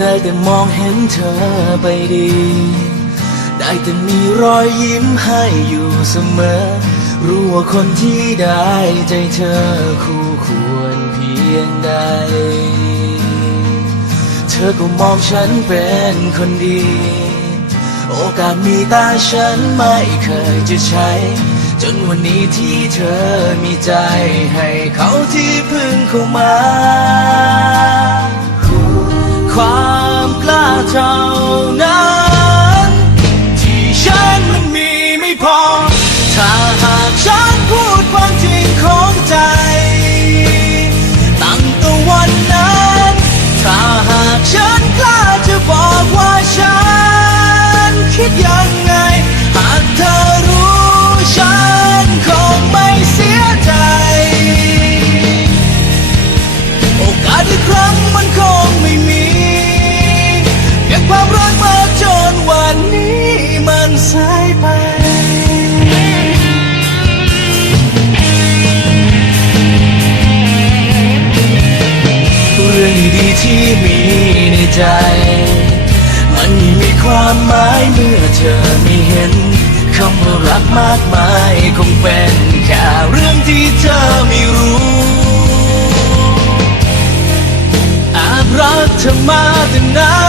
ได้แต่มองเห็นเธอไปดี ได้แต่มีรอยยิ้มให้อยู่เสมอ รู้ว่าคนที่ได้ใจเธอคู่ควรเพียงใด เธอก็มองฉันเป็นคนดี โอกาสมีตาฉันไม่เคยจะใช้ จนวันนี้ที่เธอมีใจให้เขาที่เพึ่งเข้ามา ความกล้าเจ้า ความหมายเมื่อเธอไม่เห็นคำว่ารักมากมายคงเป็นแค่เรื่องที่เธอไม่รู้อาจรักเธอมาแต่นาน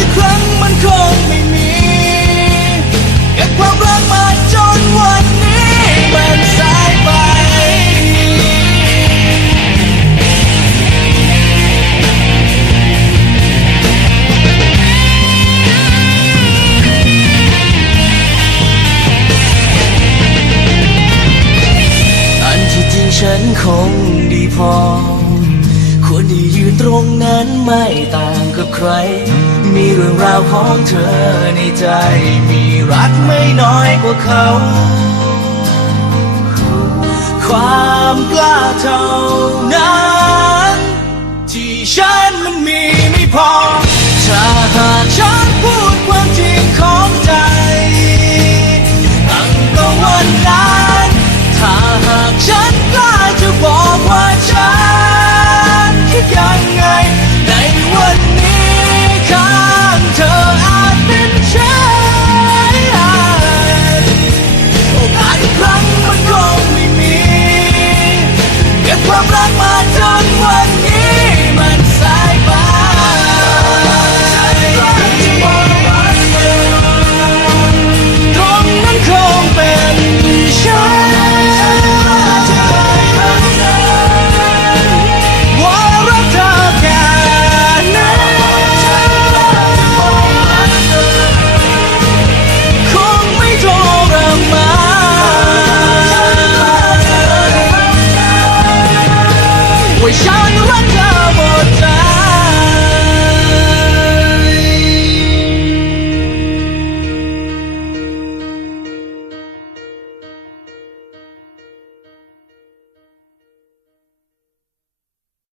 อีกครั้งมันคงไม่มีเก็บความรักมาจนวันนี้มันสายไป อันที่จริงฉันคงดีพอ ควรที่ยืนตรงนั้นไม่ต่างกับใคร มีเรื่องราวของเธอในใจ มีรักไม่น้อยกว่าเขา ความกล้าเท่านั้น ที่ฉันมันมีไม่พอ my tongue was